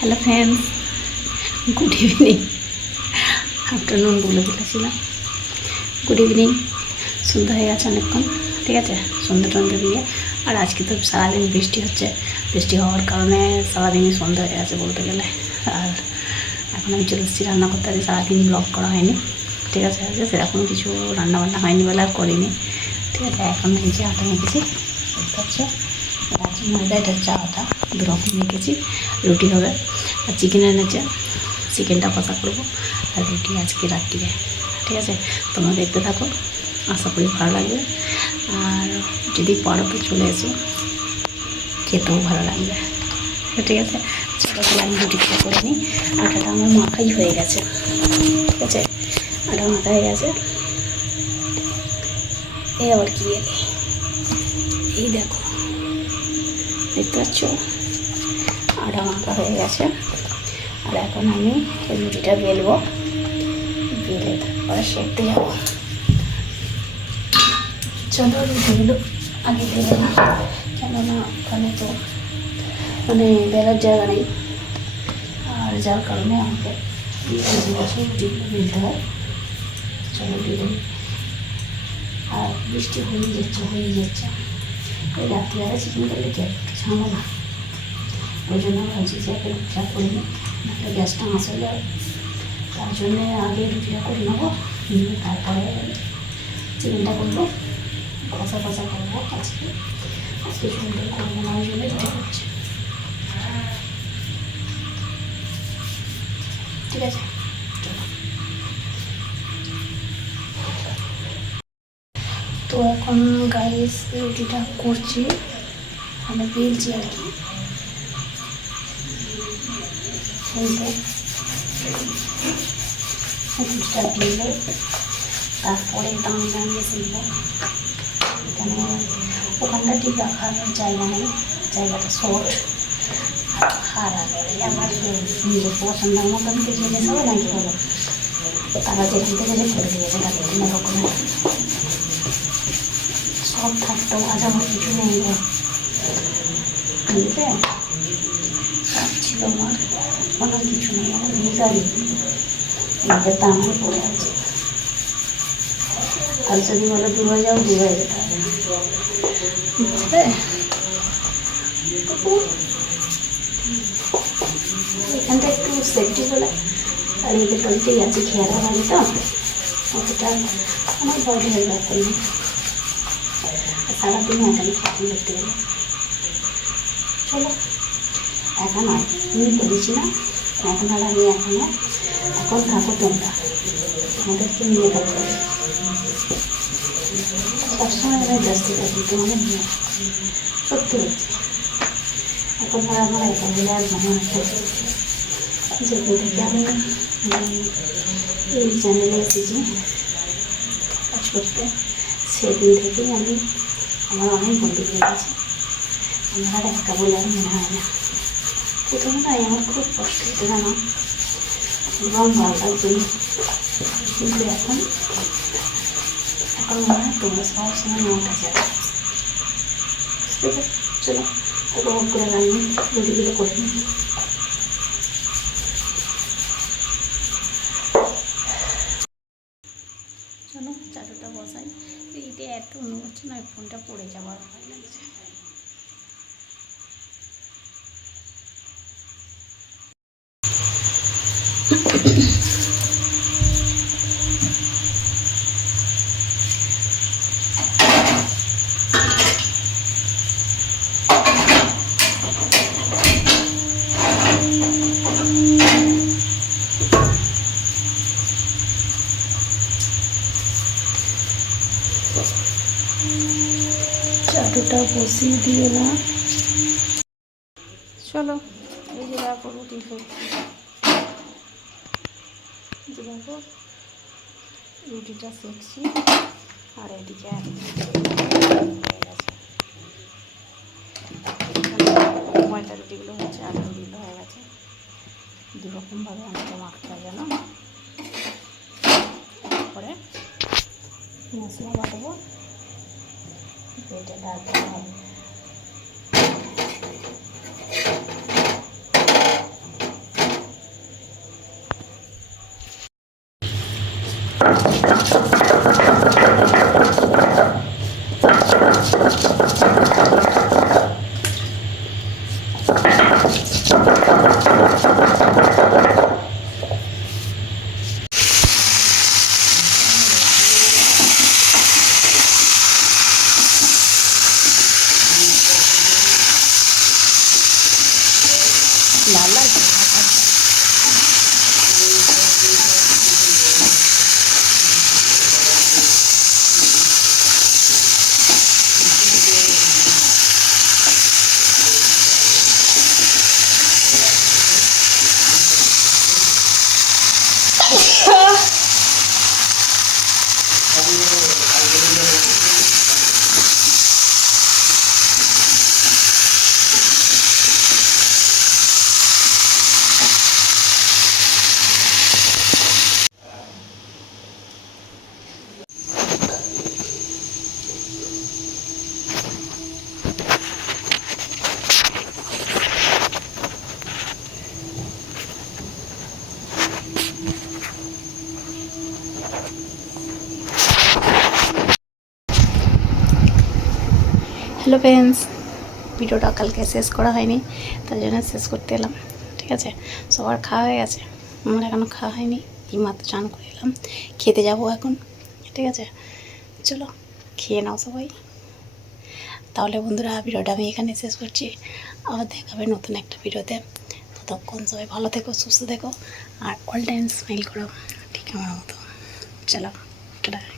Hello friends, good evening. Afternoon বলে ফেলেছিলাম। Good evening. সন্ধ্যা হয়ে গেছে অনেকক্ষণ, ঠিক আছে, সন্ধ্যা টন্ধা দিয়ে। আর আজকে তো সারাদিন বৃষ্টি হচ্ছে, বৃষ্টি হওয়ার কারণে সারাদিনই সন্ধ্যা হয়ে গেছে বলতে গেলে। আর এখন আমি চলে এসেছি রান্না করতে। আজকে সারাদিন ব্লগ করা হয়নি, ঠিক আছে। আজকে সেরকম কিছু রান্নাবান্না হয়নি বলে আর করিনি, ঠিক আছে। এখন এই যে আটা মেখেছি, দেখতে হচ্ছে ময়দা, এটা হচ্ছে আটা, দুরকম মেখেছি। রুটি হবে, আর চিকেন এনেছে, চিকেনটা কষা করবো, আর রুটি আজকে রাত্রিরে, ঠিক আছে। তোমরা দেখতে থাকো, আশা করি ভালো লাগবে। আর যদি পারো তো চলে এসো, খেতেও ভালো লাগবে, ঠিক আছে। চলো তাহলে আমি রুটিটা করে নিই। আটাটা আমার মাখাই হয়ে গেছে, ঠিক আছে, আটা মাখা হয়ে গেছে। এই আবার কি, এই দেখো, দেখতে পাচ্ছ, আটা মাখা হয়ে গেছে। আর এখন আমি রুটিটা বেলবো, বেলে তারপরে সেঁকতে যাবো। চলো রুটিগুলো আগে বেলে না, কেননা ওখানে তো মানে বেলার জায়গা নেই, আর যার কারণে আমাকে বসে রুটিগুলো বেলতে হয়। চলো বেলে। আর বৃষ্টি হয়ে যাচ্ছে। ওই রাত্রিবেলা চিকেন করলে কি একটু ঝামেলা, ওই জন্য ভাবছি যে একটা রুটিটা করে নিই, একটা গ্যাসটা মাছ হয়ে যাবে। তার জন্যে আগে রুটিটা করে নেবো, নিয়ে তারপরে চিকেনটা করবো, কষা করবো। আজকে সুন্দর করবো না, ওই জন্য রুটি করছি, ঠিক আছে। তো এখন গাইস রুটিটা করছি, আমি বেলছি আর কি। রুটিটা বেলে তারপরে দাঁড়িয়ে ফেলবো। এখানে ওখানটা ঠিক রাখার জায়গা নেই, জায়গাটা শর্ট। আর আমার নিজের পছন্দের মতন কি জিনিস হবে নাকি হলো, তারা যেখান থেকে যে করে দিয়েছে তাদের কোনো রকমের সব থাকতো, আজ আমার কিছু নেই গো, বুঝলে। ছিল আমার কোনো কিছু নেই, আমার ভিখারি, নিজের দামে পড়ে আছে। আর যদি বলে দূরে যাও, দূরে যেতে হবে, বুঝলে। এখানটা একটু সেফটি বলে, আর এদের বাড়িতেই আছে, খেয়াল বাড়ি তো, অতটা আমার বড় হয়ে ব্যাপার নেই। সারাদিন একাই থাকি দেখতে গেলে। চলো, একা নয়, আমি বলেছি না এখন, আর আমি এখন থাকো তোমরা, তোমাদেরকে নিয়ে থাকো। সবসময় আমি ব্যস্ত থাকি তোমাদের নিয়ে, সত্যি হচ্ছে। এখন আর আমার একা বলে আর মনে হচ্ছে, যেদিন থেকে আমি এই চ্যানেলে এসেছি কাজ করতে, সেদিন থেকেই আমার অনেক বন্ধু হয়ে গেছে। আমার আর একা বলে আর মনে হয় না। প্রথমে তাই আমার খুব কষ্ট হতে জানো, এবং ভালো লাগবে, কিন্তু এখন মনে হয় তোমরা সব সময় মনটা যাবে, ঠিক আছে। চলো উপভোগ করে রান্নি, রুটিগুলো করে নিই। চলো চাদরটা বসাই। এইটা এত মনে হচ্ছে না ফোনটা পড়ে যাওয়ার ভয় লাগছে। চাদরটা বসিয়ে দিয়ে না, চলো এই যে দেখো রুটি দেখো রুটিটা সেকছি, আর এদিকে ময়দা রুটিগুলো হচ্ছে, আটা রুটিগুলো হয়ে গেছে। দুরকমভাবে আমাকে মাখতে হয় জানো। তারপরে মশলা বাটবো, বেটে তারপরে হবে। লাল লাল করে ভাজা। হ্যালো ফ্রেন্ডস, ভিডিওটা কালকে শেষ করা হয়নি, তার জন্য শেষ করতে এলাম। ঠিক আছে, সবার খাওয়া হয়ে গেছে, আমার এখনও খাওয়া হয়নি। এই মাত্র চান করে এলাম, খেতে যাবো এখন। ঠিক আছে, চলো খেয়ে নাও সবাই। তাহলে বন্ধুরা, ভিডিওটা আমি এখানে শেষ করছি। আবার দেখাবে নতুন একটা ভিডিওতে। ততক্ষণ সবাই ভালো থেকো, সুস্থ থেকো, আর অল টাইম স্মাইল করো, ঠিক আমার মতো। চলো, টাটা।